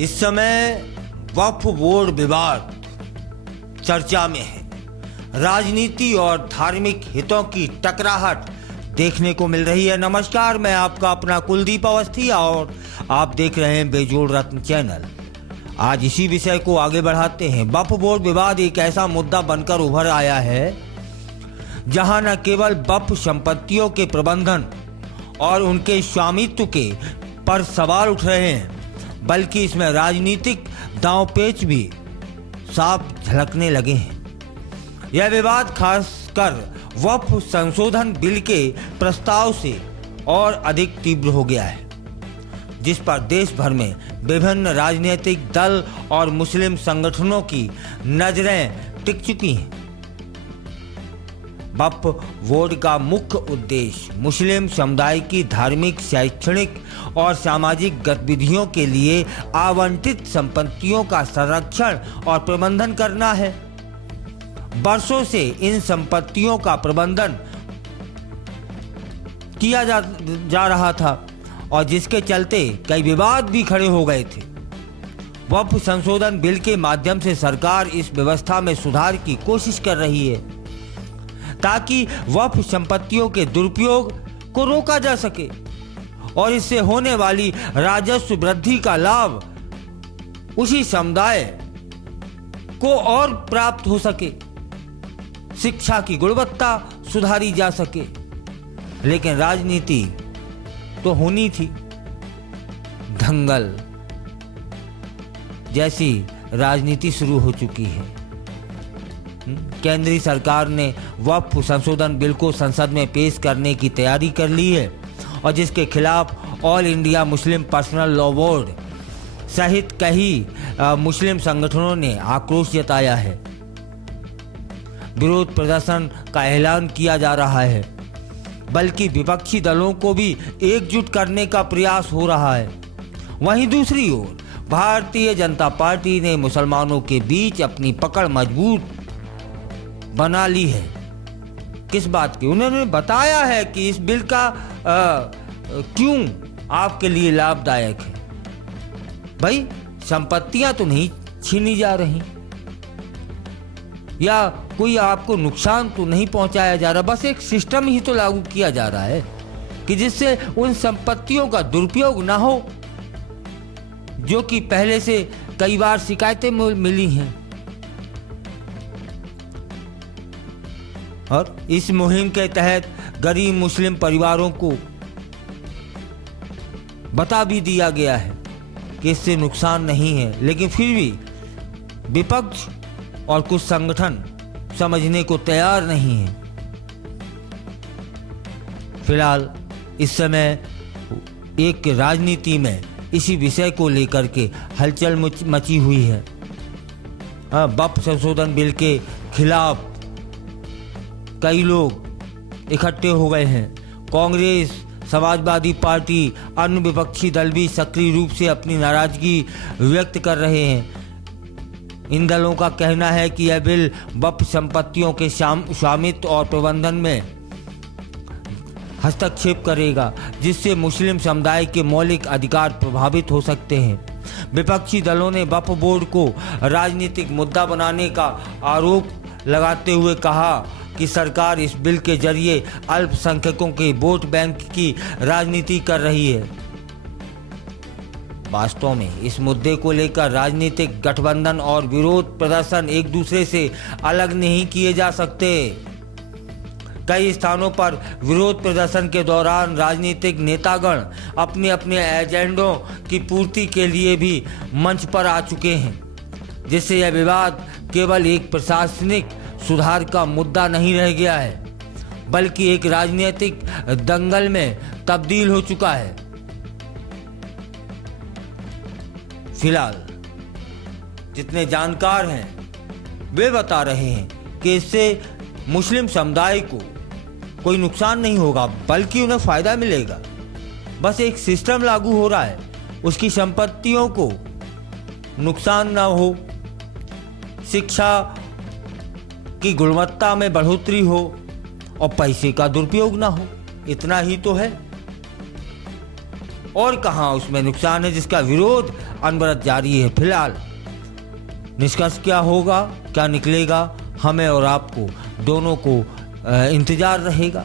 इस समय वक्फ बोर्ड विवाद चर्चा में है। राजनीति और धार्मिक हितों की टकराहट देखने को मिल रही है। नमस्कार, मैं आपका अपना कुलदीप अवस्थी और आप देख रहे हैं बेजोड़ रत्न चैनल। आज इसी विषय को आगे बढ़ाते हैं। वक्फ बोर्ड विवाद एक ऐसा मुद्दा बनकर उभर आया है जहां न केवल वक्फ संपत्तियों के प्रबंधन और उनके स्वामित्व के पर सवाल उठ रहे हैं, बल्कि इसमें राजनीतिक दांवपेच भी साफ झलकने लगे हैं। यह विवाद खासकर वक्फ संशोधन बिल के प्रस्ताव से और अधिक तीव्र हो गया है, जिस पर देश भर में विभिन्न राजनीतिक दल और मुस्लिम संगठनों की नजरें टिक चुकी हैं। वक्फ बोर्ड का मुख्य उद्देश्य मुस्लिम समुदाय की धार्मिक, शैक्षणिक और सामाजिक गतिविधियों के लिए आवंटित संपत्तियों का संरक्षण और प्रबंधन करना है। वर्षों से इन संपत्तियों का प्रबंधन किया जा रहा था और जिसके चलते कई विवाद भी खड़े हो गए थे। वक्फ संशोधन बिल के माध्यम से सरकार इस व्यवस्था में सुधार की कोशिश कर रही है ताकि वक्फ संपत्तियों के दुरुपयोग को रोका जा सके और इससे होने वाली राजस्व वृद्धि का लाभ उसी समुदाय को और प्राप्त हो सके, शिक्षा की गुणवत्ता सुधारी जा सके। लेकिन राजनीति तो होनी थी। दंगल जैसी राजनीति शुरू हो चुकी है। केंद्रीय सरकार ने वक्फ संशोधन बिल को संसद में पेश करने की तैयारी कर ली है और जिसके खिलाफ all India Muslim personal law board सहित कई मुस्लिम संगठनों ने आक्रोश जताया है। विरोध प्रदर्शन का ऐलान किया जा रहा है, बल्कि विपक्षी दलों को भी एकजुट करने का प्रयास हो रहा है। वहीं दूसरी ओर भारतीय जनता पार्टी ने मुसलमानों के बीच अपनी पकड़ मजबूत बना ली है। किस बात की? उन्होंने बताया है कि इस बिल का क्यों आपके लिए लाभदायक है। भाई, संपत्तियां तो नहीं छीनी जा रही या कोई आपको नुकसान तो नहीं पहुंचाया जा रहा, बस एक सिस्टम ही तो लागू किया जा रहा है कि जिससे उन संपत्तियों का दुरुपयोग ना हो, जो कि पहले से कई बार शिकायतें मिली हैं। और इस मुहिम के तहत गरीब मुस्लिम परिवारों को बता भी दिया गया है कि इससे नुकसान नहीं है, लेकिन फिर भी विपक्ष और कुछ संगठन समझने को तैयार नहीं है। फिलहाल इस समय एक राजनीति में इसी विषय को लेकर के हलचल मची हुई है। वक्फ संशोधन बिल के खिलाफ कई लोग इकट्ठे हो गए हैं। कांग्रेस, समाजवादी पार्टी, अन्य विपक्षी दल भी सक्रिय रूप से अपनी नाराजगी व्यक्त कर रहे हैं। इन दलों का कहना है कि यह बिल वक्फ संपत्तियों के स्वामित्व और प्रबंधन में हस्तक्षेप करेगा, जिससे मुस्लिम समुदाय के मौलिक अधिकार प्रभावित हो सकते हैं। विपक्षी दलों ने वक्फ बोर्ड को राजनीतिक मुद्दा बनाने का आरोप लगाते हुए कहा कि सरकार इस बिल के जरिए अल्पसंख्यकों के वोट बैंक की राजनीति कर रही है। वास्तव में इस मुद्दे को लेकर राजनीतिक गठबंधन और विरोध प्रदर्शन एक दूसरे से अलग नहीं किए जा सकते। कई स्थानों पर विरोध प्रदर्शन के दौरान राजनीतिक नेतागण अपने अपने एजेंडों की पूर्ति के लिए भी मंच पर आ चुके हैं, जिससे यह विवाद केवल एक प्रशासनिक सुधार का मुद्दा नहीं रह गया है, बल्कि एक राजनीतिक दंगल में तब्दील हो चुका है। फिलहाल जितने जानकार हैं वे बता रहे हैं कि इससे मुस्लिम समुदाय को कोई नुकसान नहीं होगा, बल्कि उन्हें फायदा मिलेगा। बस एक सिस्टम लागू हो रहा है, उसकी संपत्तियों को नुकसान ना हो, शिक्षा की गुणवत्ता में बढ़ोतरी हो और पैसे का दुरुपयोग ना हो। इतना ही तो है। और कहां उसमें नुकसान है जिसका विरोध अनवरत जारी है। फिलहाल निष्कर्ष क्या होगा, क्या निकलेगा, हमें और आपको दोनों को इंतजार रहेगा।